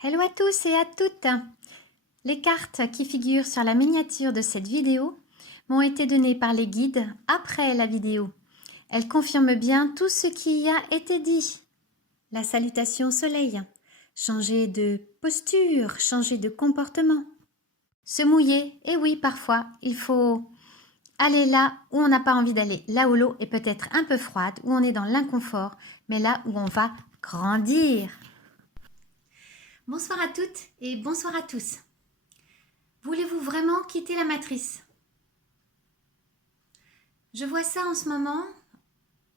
Hello à tous et à toutes! Les cartes qui figurent sur la miniature de cette vidéo m'ont été données par les guides après la vidéo. Elles confirment bien tout ce qui y a été dit. La salutation au soleil, changer de posture, changer de comportement, se mouiller, et oui, parfois, il faut aller là où on n'a pas envie d'aller, là où l'eau est peut-être un peu froide, où on est dans l'inconfort, mais là où on va grandir. Bonsoir à toutes et bonsoir à tous. Voulez-vous vraiment quitter la matrice? Je vois ça en ce moment,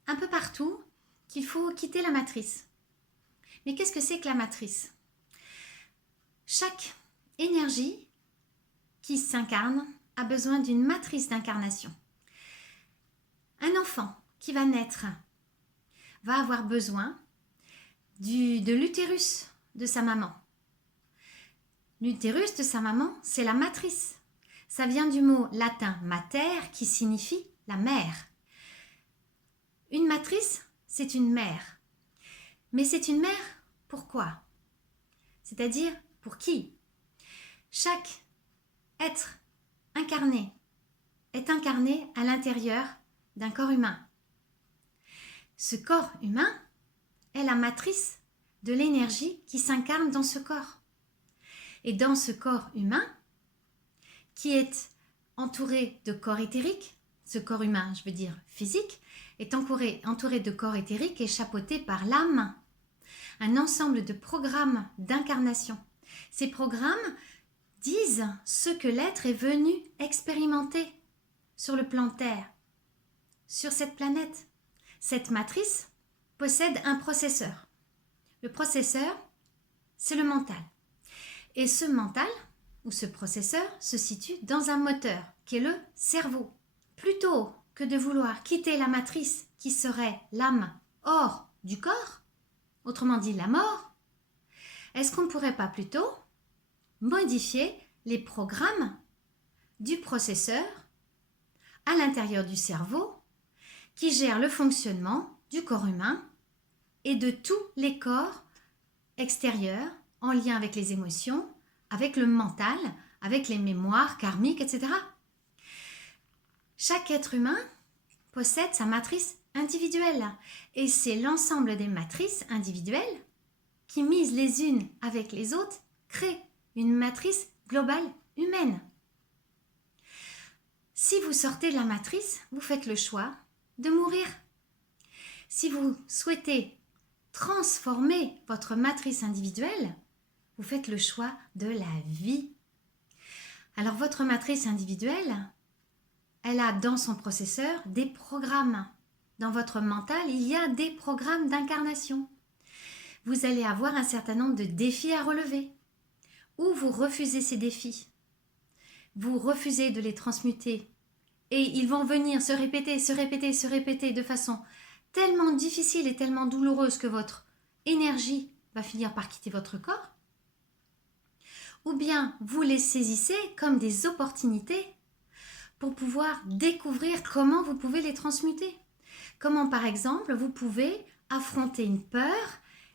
un peu partout, qu'il faut quitter la matrice. Mais qu'est-ce que c'est que la matrice? Chaque énergie qui s'incarne a besoin d'une matrice d'incarnation. Un enfant qui va naître va avoir besoin de l'utérus de sa maman. L'utérus de sa maman, c'est la matrice. Ça vient du mot latin mater qui signifie la mère. Une matrice, c'est une mère. Mais c'est une mère, pourquoi? C'est-à-dire, pour qui? Chaque être incarné est incarné à l'intérieur d'un corps humain. Ce corps humain est la matrice de l'énergie qui s'incarne dans ce corps. Et dans ce corps humain, qui est entouré de corps éthériques, ce corps humain, je veux dire physique, est entouré de corps éthériques et chapeauté par l'âme, un ensemble de programmes d'incarnation. Ces programmes disent ce que l'être est venu expérimenter sur le plan Terre, sur cette planète. Cette matrice possède un processeur. Le processeur, c'est le mental. Et ce mental, ou ce processeur, se situe dans un moteur, qui est le cerveau. Plutôt que de vouloir quitter la matrice, qui serait l'âme hors du corps, autrement dit la mort, est-ce qu'on ne pourrait pas plutôt modifier les programmes du processeur à l'intérieur du cerveau qui gère le fonctionnement du corps humain et de tous les corps extérieurs en lien avec les émotions, avec le mental, avec les mémoires karmiques, etc. Chaque être humain possède sa matrice individuelle et c'est l'ensemble des matrices individuelles qui, mises les unes avec les autres, créent une matrice globale humaine. Si vous sortez de la matrice, vous faites le choix de mourir. Si vous souhaitez transformer votre matrice individuelle, vous faites le choix de la vie. Alors votre matrice individuelle, elle a dans son processeur des programmes. Dans votre mental, il y a des programmes d'incarnation. Vous allez avoir un certain nombre de défis à relever. Ou vous refusez ces défis. Vous refusez de les transmuter. Et ils vont venir se répéter de façon tellement difficile et tellement douloureuse que votre énergie va finir par quitter votre corps. Ou bien vous les saisissez comme des opportunités pour pouvoir découvrir comment vous pouvez les transmuter. Comment par exemple vous pouvez affronter une peur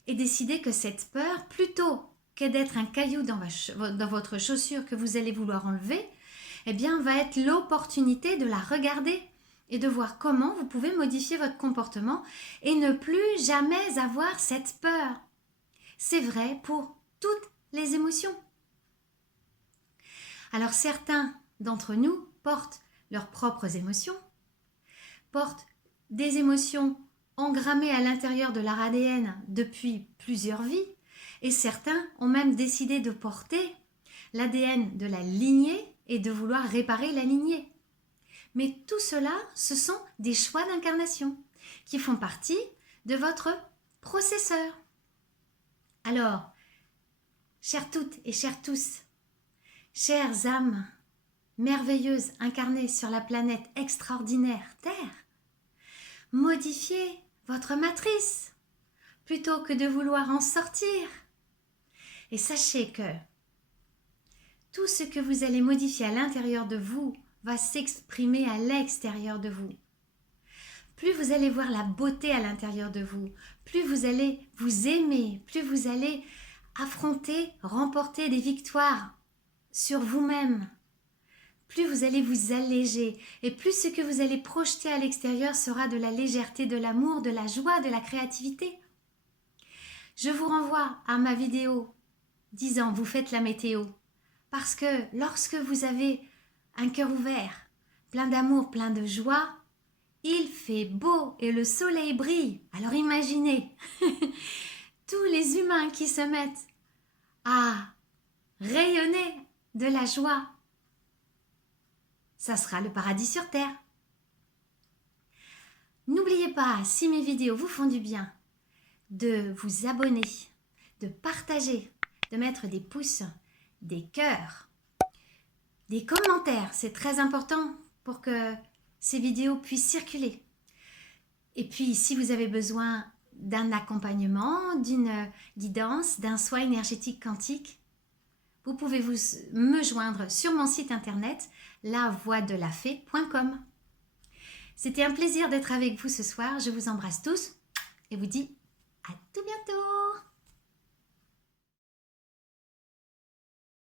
et décider que cette peur, plutôt que d'être un caillou dans votre chaussure que vous allez vouloir enlever, eh bien va être l'opportunité de la regarder et de voir comment vous pouvez modifier votre comportement et ne plus jamais avoir cette peur. C'est vrai pour toutes les émotions. Alors certains d'entre nous portent leurs propres émotions, portent des émotions engrammées à l'intérieur de leur ADN depuis plusieurs vies, et certains ont même décidé de porter l'ADN de la lignée et de vouloir réparer la lignée. Mais tout cela, ce sont des choix d'incarnation qui font partie de votre processeur. Alors, chères toutes et chers tous, chères âmes merveilleuses incarnées sur la planète extraordinaire Terre, modifiez votre matrice plutôt que de vouloir en sortir. Et sachez que tout ce que vous allez modifier à l'intérieur de vous va s'exprimer à l'extérieur de vous. Plus vous allez voir la beauté à l'intérieur de vous, plus vous allez vous aimer, plus vous allez affronter, remporter des victoires sur vous-même, plus vous allez vous alléger et plus ce que vous allez projeter à l'extérieur sera de la légèreté, de l'amour, de la joie, de la créativité. Je vous renvoie à ma vidéo disant vous faites la météo parce que lorsque vous avez un cœur ouvert, plein d'amour, plein de joie, il fait beau et le soleil brille. Alors imaginez tous les humains qui se mettent à rayonner de la joie. Ça sera le paradis sur terre. N'oubliez pas, si mes vidéos vous font du bien, de vous abonner, de partager, de mettre des pouces, des cœurs, des commentaires. C'est très important pour que ces vidéos puissent circuler. Et puis, si vous avez besoin d'un accompagnement, d'une guidance, d'un soin énergétique quantique, vous pouvez me joindre sur mon site internet lavoixdelafée.com. C'était un plaisir d'être avec vous ce soir. Je vous embrasse tous et vous dis à tout bientôt.